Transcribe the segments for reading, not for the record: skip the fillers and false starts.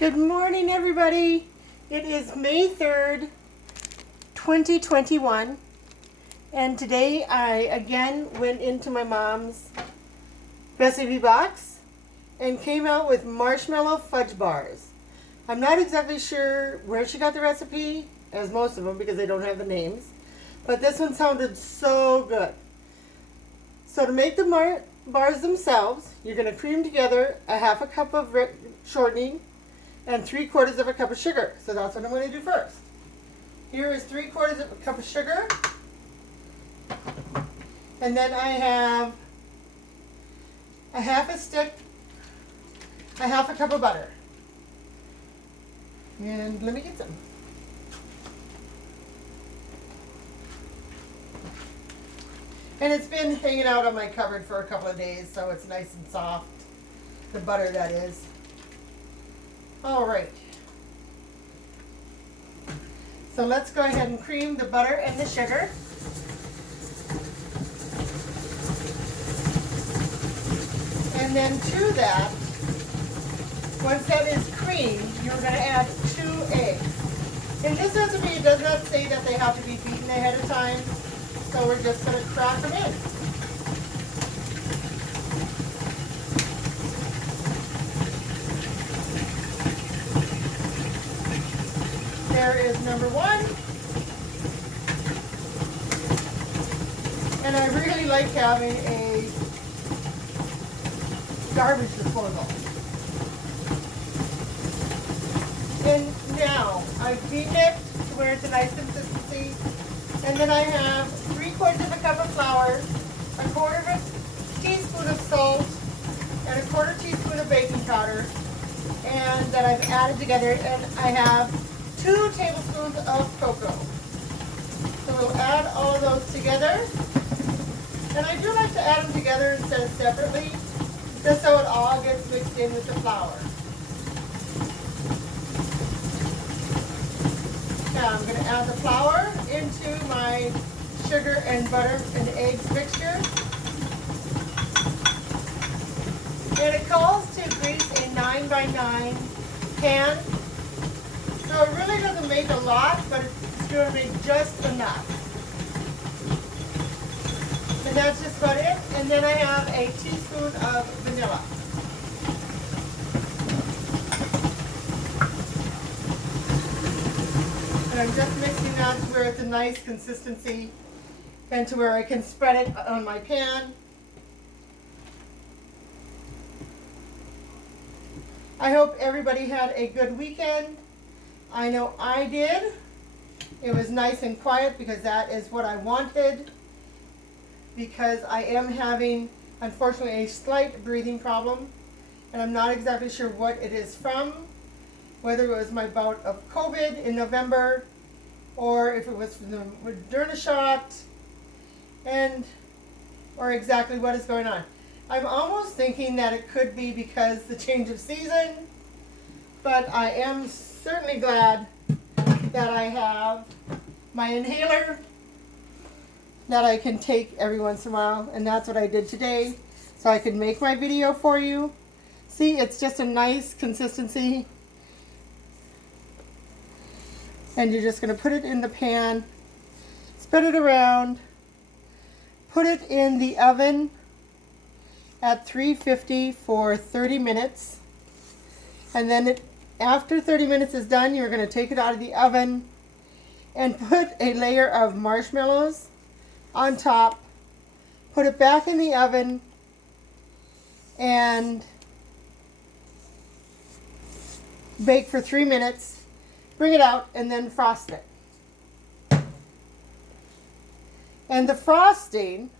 Good morning, everybody. It is May 3rd, 2021, and today I again went into my mom's recipe box and came out with Marshmellow fudge bars. I'm not exactly sure where she got the recipe, as most of them, because they don't have the names, but this one sounded so good. So to make the bars themselves, you're going to cream together a half a cup of shortening and 3/4 of a cup of sugar. So that's what I'm going to do first. Here is 3/4 of a cup of sugar. And then I have a half a cup of butter. And let me get some. And it's been hanging out on my cupboard for a couple of days, so it's nice and soft. The butter, that is. All right. So let's go ahead and cream the butter and the sugar. And then to that, once that is creamed, you're going to add 2 eggs. In this recipe, it does not say that they have to be beaten ahead of time, so we're just going to crack them in. There is number 1. And I really like having a garbage disposal. And now I've beaten it to where it's a nice consistency. And then I have 3/4 of a cup of flour, 1/4 of a teaspoon of salt, and 1/4 teaspoon of baking powder, and that I've added together. And I have 2 tablespoons of cocoa. So we'll add all of those together. And I do like to add them together instead of separately, just so it all gets mixed in with the flour. Now I'm going to add the flour into my sugar and butter and eggs mixture. And it calls to grease a 9x9 pan. So it really doesn't make a lot, but it's going to make just enough. And that's just about it. And then I have a teaspoon of vanilla. And I'm just mixing that to where it's a nice consistency and to where I can spread it on my pan. I hope everybody had a good weekend. I know I did. It was nice and quiet because that is what I wanted, because I am having, unfortunately, a slight breathing problem, and I'm not exactly sure what it is from, whether it was my bout of COVID in November or if it was from the Moderna shot, or exactly what is going on. I'm almost thinking that it could be because the change of season, but I am certainly glad that I have my inhaler that I can take every once in a while, and that's what I did today, so I could make my video for you. See, it's just a nice consistency, and you're just going to put it in the pan, spread it around, put it in the oven at 350 for 30 minutes, and then after 30 minutes is done, you're going to take it out of the oven and put a layer of marshmallows on top, put it back in the oven, and bake for 3 minutes, bring it out, and then frost it. And the frosting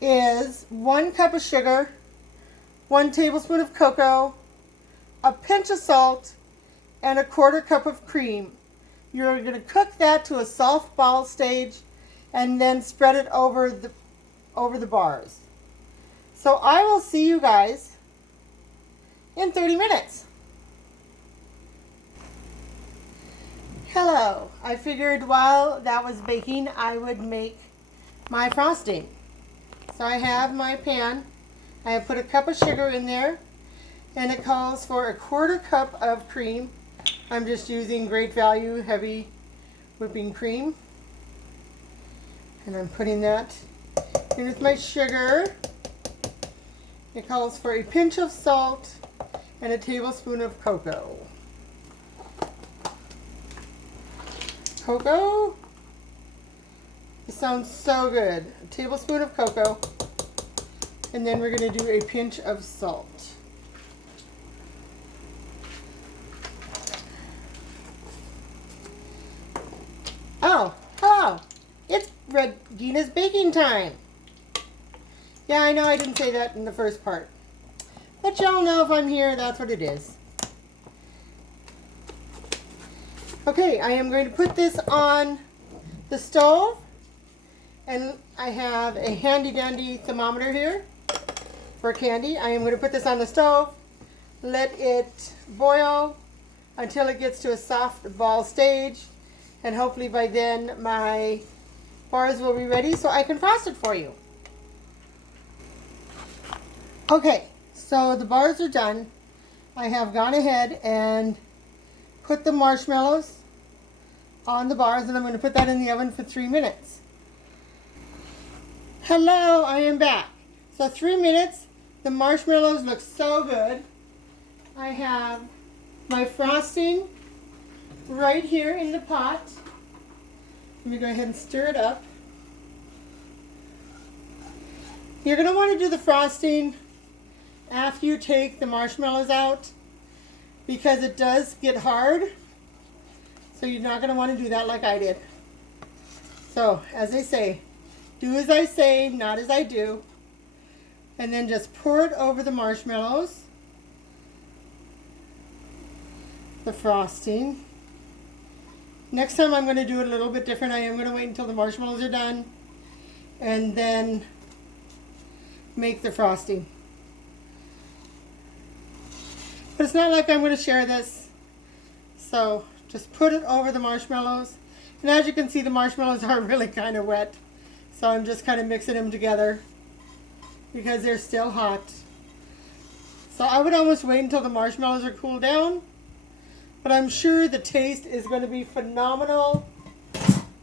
is 1 cup of sugar, 1 tablespoon of cocoa, a pinch of salt, and 1/4 cup of cream. You're going to cook that to a soft ball stage and then spread it over the bars. So I will see you guys in 30 minutes. Hello. I figured while that was baking, I would make my frosting. So I have my pan. I have put a cup of sugar in there, And it calls for 1/4 cup of cream. I'm just using Great Value heavy whipping cream. And I'm putting that in with my sugar. It calls for a pinch of salt and a tablespoon of cocoa. Cocoa? It sounds so good. A tablespoon of cocoa. And then we're going to do a pinch of salt. Oh, hello. It's Gina's baking time. Yeah, I know I didn't say that in the first part. But y'all know if I'm here, that's what it is. Okay, I am going to put this on the stove. And I have a handy dandy thermometer here for candy. I am going to put this on the stove, let it boil until it gets to a soft ball stage. And hopefully by then my bars will be ready so I can frost it for you. Okay, so the bars are done. I have gone ahead and put the marshmallows on the bars, and I'm going to put that in the oven for 3 minutes. Hello, I am back. So 3 minutes, the marshmallows look so good. I have my frosting right here in the pot. Let me go ahead and stir it up. You're going to want to do the frosting after you take the marshmallows out because it does get hard. So you're not going to want to do that like I did. So, as they say, do as I say, not as I do. And then just pour it over the marshmallows. The frosting. Next time I'm going to do it a little bit different. I am going to wait until the marshmallows are done. And then make the frosting. But it's not like I'm going to share this. So just put it over the marshmallows. And as you can see, the marshmallows are really kind of wet. So I'm just kind of mixing them together because they're still hot. So I would almost wait until the marshmallows are cooled down. But I'm sure the taste is going to be phenomenal.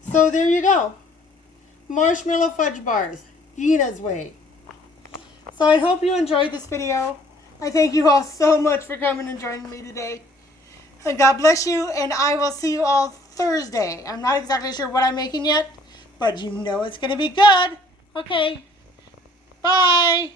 So there you go. Marshmallow fudge bars, Gina's way. So I hope you enjoyed this video. I thank you all so much for coming and joining me today. And God bless you, and I will see you all Thursday. I'm not exactly sure what I'm making yet, but you know it's going to be good. Okay, bye.